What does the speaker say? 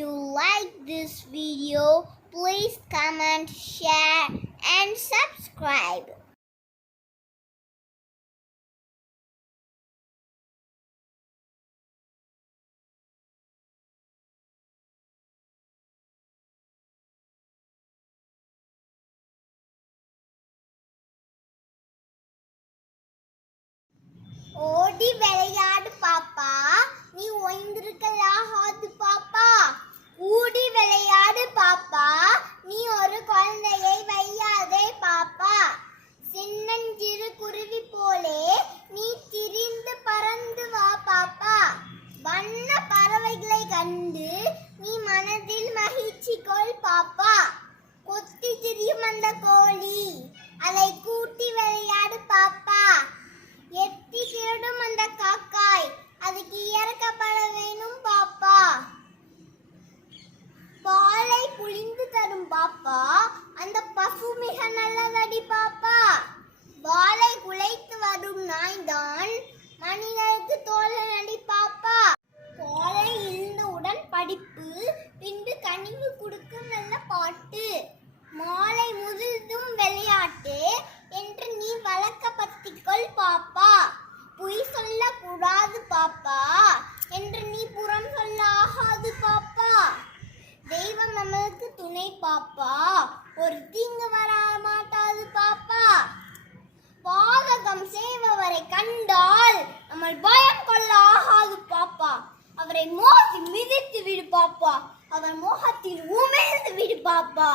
you like this video, please comment, share and subscribe. ஓடி விளையாடு பாப்பா, நீ ஓய்ந்திருக்கலாகாது பாப்பா. ஊடி விளையாடு பாப்பா, நீ ஒரு குழந்தையை வையாதே பாப்பா. சின்னஞ்சிறு குருவி போலே நீ திரிந்து பறந்து வா பாப்பா. வண்ண பறவைகளை கண்டு நீ மனதில் மகிழ்ச்சி கொள் பாப்பா. கொத்தி திரியும் அந்த கோழி, அதை கூட்டி விளையாடு பாப்பா. எட்டி திருடும் அந்த காக்காய், அதுக்கு இறக்கப்பட வேணும் பாப்பா. பாலை புளிந்து தரும் பாப்பா, அந்த பசு மிக நல்லதடி பாப்பா. வாளை குலைத்து வரும் நாய்தான் மனிதனுக்கு தோழனடி பாப்பா. கோலை இழுந்தவுடன் படிப்பு, பின்பு கனிவு கொடுக்கும் நல்ல பாட்டு. மாலை முழுதும் விளையாட்டு என்று நீ வழக்கப்பத்திக்கொள் பாப்பா. பொய் சொல்ல கூடாது பாப்பா என்று நீ புறம் சொல்ல ஆகாது பாப்பா. தெய்வம் நமக்கு துணை பாப்பா, ஒரு தீங்கு வர மாட்டாது பாப்பா. பாதகம் செய்பவரை கண்டால் நம்ம பயம் கொள்ள ஆகாது பாப்பா. அவரை மோதி மிதித்து விடு பாப்பா, அவர் மோகத்தில் உமிழ்ந்து விடு பாப்பா.